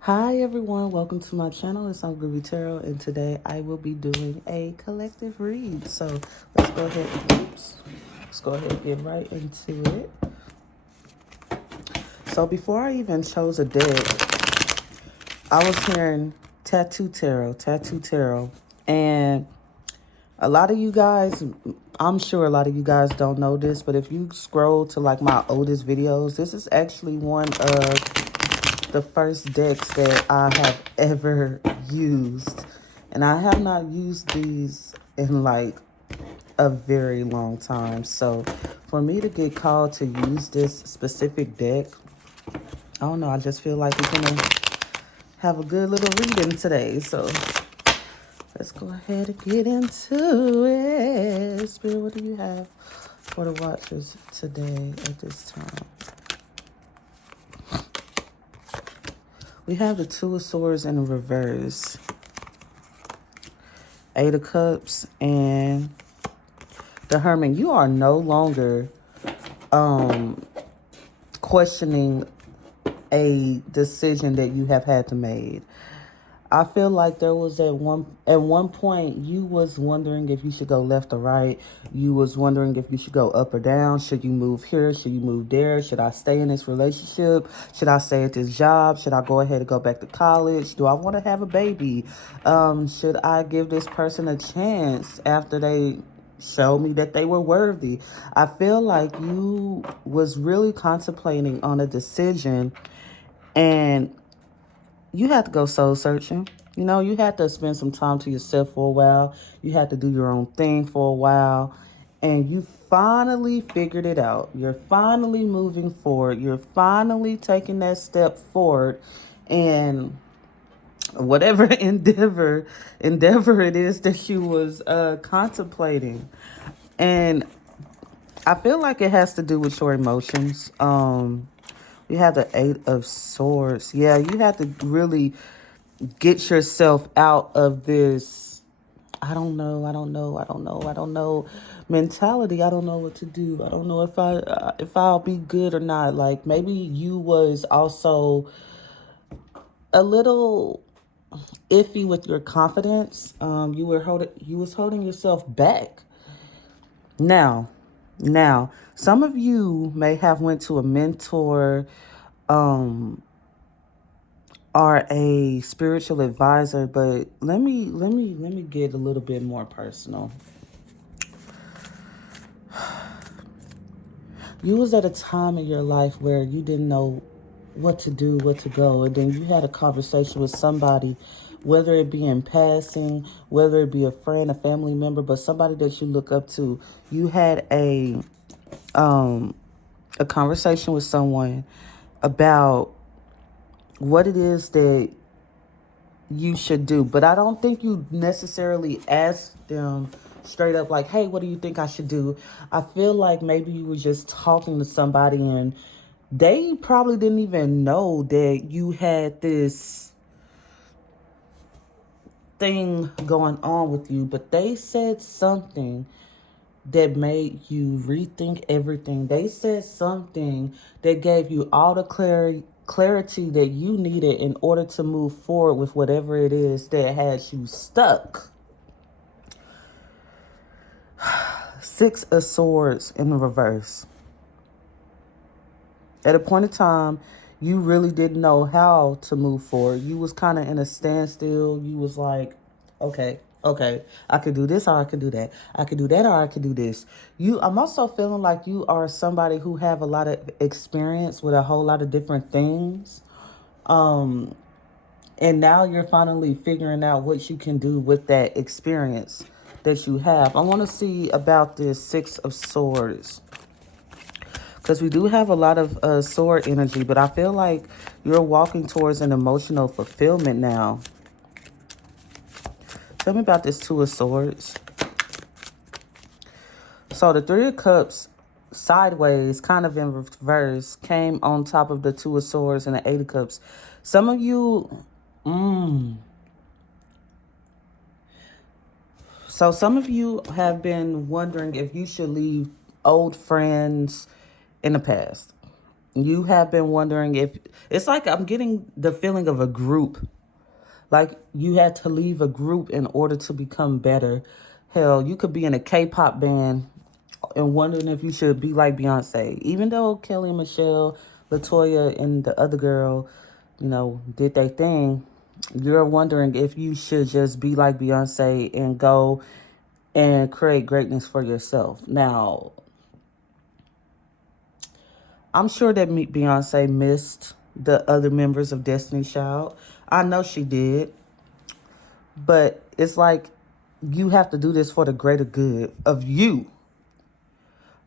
Hi everyone, welcome to my channel. It's Imgroovytarot, and today I will be doing a collective read. So let's go ahead and get right into it. So before I even chose a deck, I was hearing tattoo tarot, and a lot of you guys, I'm sure a lot of you guys don't know this, but if you scroll to like my oldest videos, this is actually one of the first decks that I have ever used. And I have not used these in like a very long time. So for me to get called to use this specific deck, I don't know, I just feel like we're gonna have a good little reading today. So let's go ahead and get into it. Spirit, what do you have for the watchers today at this time? We have the Two of Swords in reverse, Eight of Cups, and the Hermit. You are no longer questioning a decision that you have had to make. I feel like there was at one point you was wondering if you should go left or right. You was wondering if you should go up or down. Should you move here? Should you move there? Should I stay in this relationship? Should I stay at this job? Should I go ahead and go back to college? Do I want to have a baby? Should I give this person a chance after they show me that they were worthy? I feel like you was really contemplating on a decision, and you had to go soul searching. You know, you had to spend some time to yourself for a while. You had to do your own thing for a while. And you finally figured it out. You're finally moving forward. You're finally taking that step forward. And whatever endeavor it is that you was contemplating. And I feel like it has to do with your emotions. You have the Eight of Swords. Yeah, you have to really get yourself out of this I don't know mentality. I don't know what to do. I don't know if I'll be good or not. Like, maybe you was also a little iffy with your confidence. You was holding yourself back. Now, some of you may have went to a mentor, um are a spiritual advisor, but let me get a little bit more personal. You was at a time in your life where you didn't know what to do, what to go, and then you had a conversation with somebody, whether it be in passing, whether it be a friend, a family member, but somebody that you look up to. You had a conversation with someone about what it is that you should do. But I don't think you necessarily asked them straight up like, hey, what do you think I should do? I feel like maybe you were just talking to somebody and they probably didn't even know that you had this thing going on with you, but they said something that made you rethink everything. They said something that gave you all the clarity that you needed in order to move forward with whatever it is that has you stuck. Six of Swords in the reverse. At a point in time, you really didn't know how to move forward. You was kind of in a standstill. You was like, okay, I could do this or I could do that. I could do that or I could do this. I'm also feeling like you are somebody who have a lot of experience with a whole lot of different things. And now you're finally figuring out what you can do with that experience that you have. I want to see about this Six of Swords, because we do have a lot of sword energy, but I feel like you're walking towards an emotional fulfillment now. Tell me about this Two of Swords. So the Three of Cups sideways, kind of in reverse, came on top of the Two of Swords and the Eight of Cups. Some of you, so some of you have been wondering if you should leave old friends in the past. You have been wondering if it's like I'm getting the feeling of a group. Like you had to leave a group in order to become better. Hell, you could be in a K-pop band and wondering if you should be like Beyonce. Even though Kelly and Michelle, Latoya, and the other girl, did their thing, you're wondering if you should just be like Beyonce and go and create greatness for yourself. Now, I'm sure that Beyonce missed the other members of Destiny's Child. I know she did. But it's like you have to do this for the greater good of you.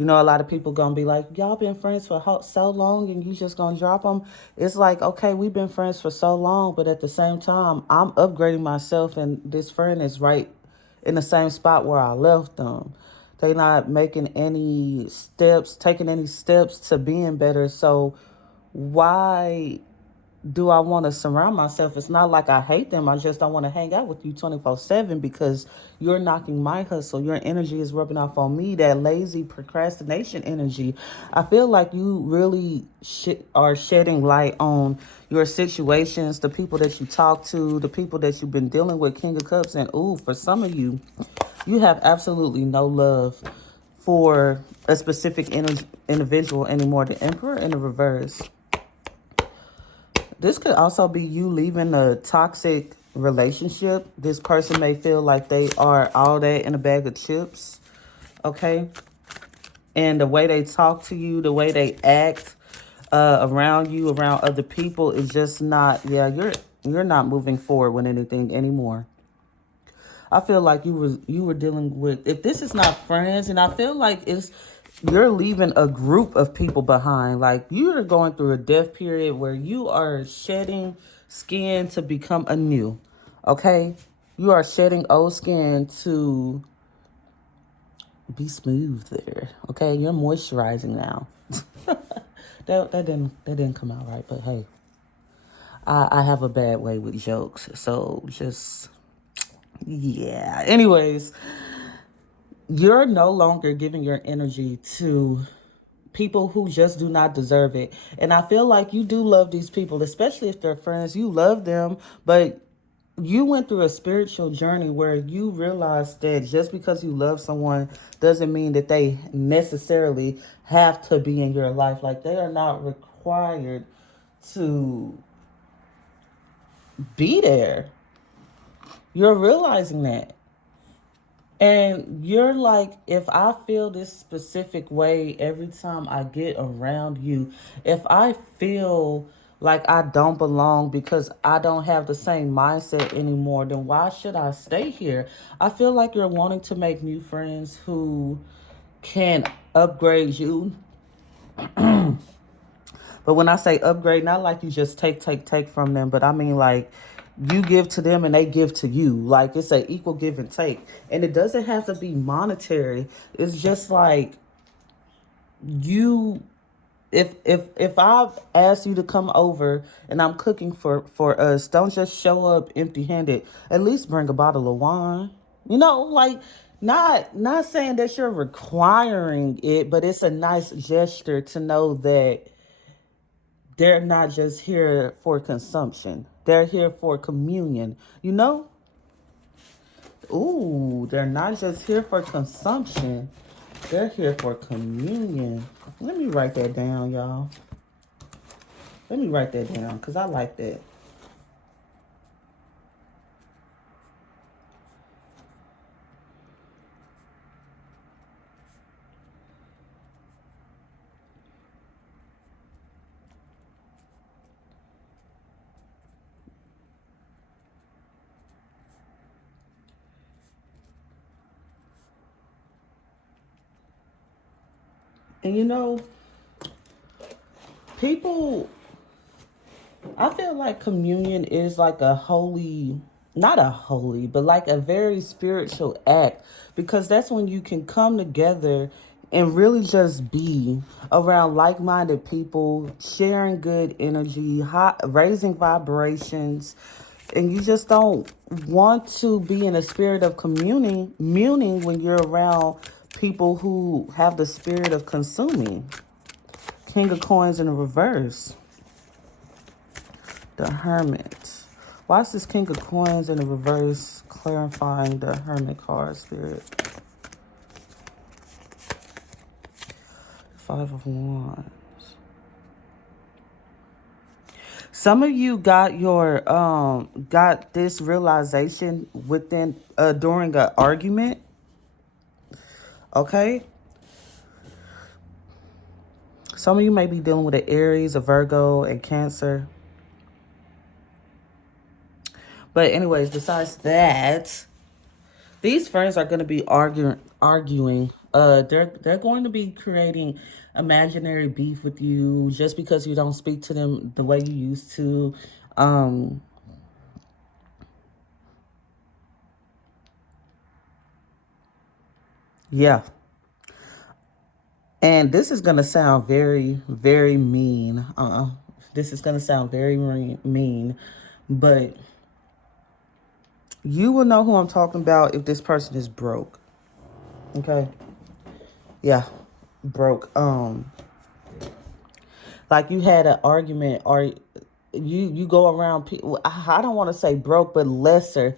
A lot of people going to be like, y'all been friends for so long and you just going to drop them. It's like, okay, we've been friends for so long, but at the same time, I'm upgrading myself and this friend is right in the same spot where I left them. They not making any steps, taking any steps to being better. So why do I want to surround myself? It's not like I hate them. I just don't want to hang out with you 24/7 because you're knocking my hustle. Your energy is rubbing off on me, that lazy procrastination energy. I feel like you really are shedding light on your situations, the people that you talk to, the people that you've been dealing with, King of Cups. And for some of you, you have absolutely no love for a specific individual anymore. The Emperor in the reverse. This could also be you leaving a toxic relationship. This person may feel like they are all that in a bag of chips, okay? And the way they talk to you, the way they act around you, around other people is just not, you're not moving forward with anything anymore. I feel like you were dealing with, if this is not friends, and I feel like you're leaving a group of people behind. Like you're going through a death period where you are shedding skin to become anew. Okay? You are shedding old skin to be smooth there. Okay? You're moisturizing now. that didn't come out right, but hey. I have a bad way with jokes. So just yeah. Anyways, you're no longer giving your energy to people who just do not deserve it. And I feel like you do love these people, especially if they're friends. You love them, but you went through a spiritual journey where you realized that just because you love someone doesn't mean that they necessarily have to be in your life. Like they are not required to be there. You're realizing that. And you're like, if I feel this specific way every time I get around you, if I feel like I don't belong because I don't have the same mindset anymore, then why should I stay here? I feel like you're wanting to make new friends who can upgrade you. But when I say upgrade, not like you just take from them, but I mean like you give to them and they give to you. Like it's an equal give and take. And it doesn't have to be monetary. It's just like you, if I've asked you to come over and I'm cooking for us, don't just show up empty handed. At least bring a bottle of wine. Like not saying that you're requiring it, but it's a nice gesture to know that they're not just here for consumption. They're here for communion. Ooh, they're not just here for consumption. They're here for communion. Let me write that down, y'all. Let me write that down because I like that. And people, I feel like communion is like a holy, not a holy, but like a very spiritual act because that's when you can come together and really just be around like-minded people, sharing good energy, raising vibrations, and you just don't want to be in a spirit of communing when you're around people who have the spirit of consuming. King of Coins in the reverse. The Hermit. Why is this King of Coins in the reverse clarifying the Hermit card, Spirit? Five of Wands. Some of you got your got this realization within during an argument. Okay? Some of you may be dealing with an Aries, a Virgo, a Cancer. But anyways, besides that, these friends are going to be arguing. They're going to be creating imaginary beef with you just because you don't speak to them the way you used to. Yeah. And this is going to sound very, very mean. This is going to sound very mean, but you will know who I'm talking about if this person is broke. Okay? Yeah, broke. Like you had an argument, or you go around people. I don't want to say broke, but lesser.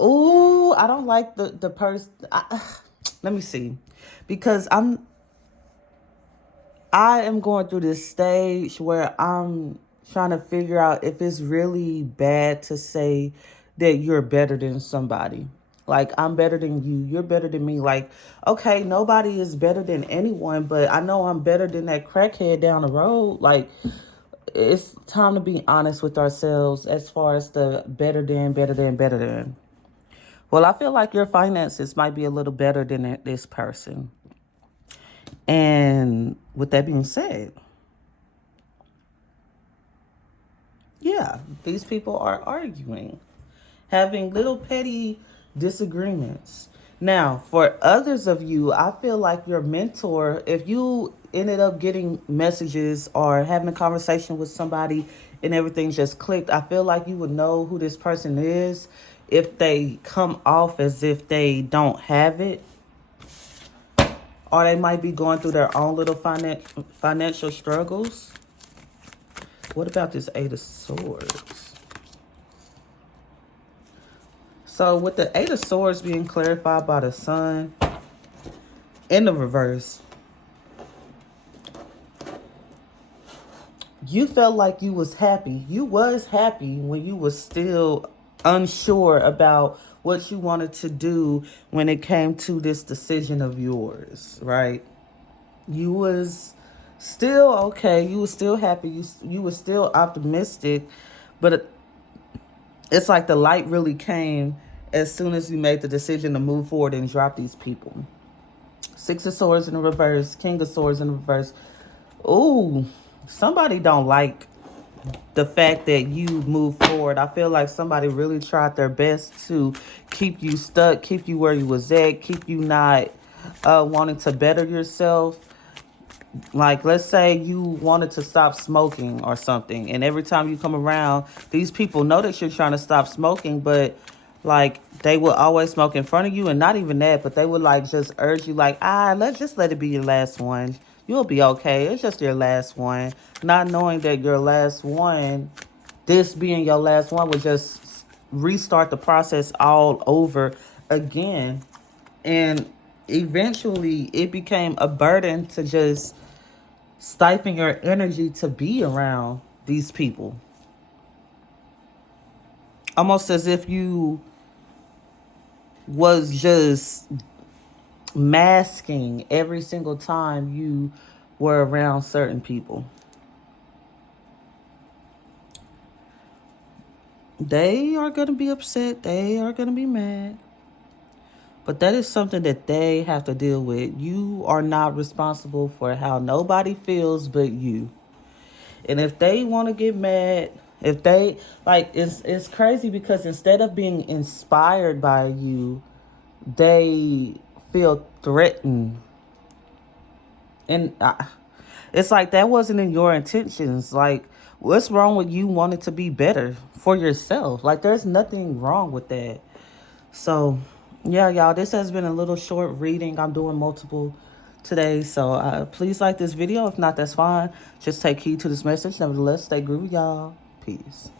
Ooh, I don't like the person. Let me see, because I am going through this stage where I'm trying to figure out if it's really bad to say that you're better than somebody. Like, I'm better than you, you're better than me. Like, okay, nobody is better than anyone, but I know I'm better than that crackhead down the road. Like, it's time to be honest with ourselves as far as the better than, better than, better than. Well, I feel like your finances might be a little better than this person. And with that being said, yeah, these people are arguing, having little petty disagreements. Now, for others of you, I feel like your mentor, if you ended up getting messages or having a conversation with somebody and everything just clicked, I feel like you would know who this person is if they come off as if they don't have it. Or they might be going through their own little financial struggles. What about this Eight of Swords? So with the Eight of Swords being clarified by the Sun in the reverse, you felt like you was happy. You was happy when you was still unsure about what you wanted to do when it came to this decision of yours, right? You was still okay. You was still happy. You was still optimistic, but it's like the light really came as soon as you made the decision to move forward and drop these people. Six of Swords in the reverse, King of Swords in the reverse. Ooh, somebody don't like the fact that you move forward. I feel like somebody really tried their best to keep you stuck, keep you where you was at, keep you not wanting to better yourself. Like, let's say you wanted to stop smoking or something, and every time you come around, these people know that you're trying to stop smoking, but like they will always smoke in front of you, and not even that, but they would like just urge you like, let's just let it be your last one. You'll be okay. It's just your last one. Not knowing that your last one, this being your last one, would just restart the process all over again. And eventually it became a burden to just stifle your energy to be around these people. Almost as if you was just masking every single time you were around certain people. They are going to be upset. They are going to be mad. But that is something that they have to deal with. You are not responsible for how nobody feels but you. And if they want to get mad, if they, like, it's crazy because instead of being inspired by you, they feel threatened. And it's like that wasn't in your intentions. Like, what's wrong with you wanting to be better for yourself? Like, there's nothing wrong with that. So, yeah, y'all, this has been a little short reading. I'm doing multiple today. So please like this video. If not, that's fine. Just take heed to this message. Nevertheless, stay groovy, y'all. Peace.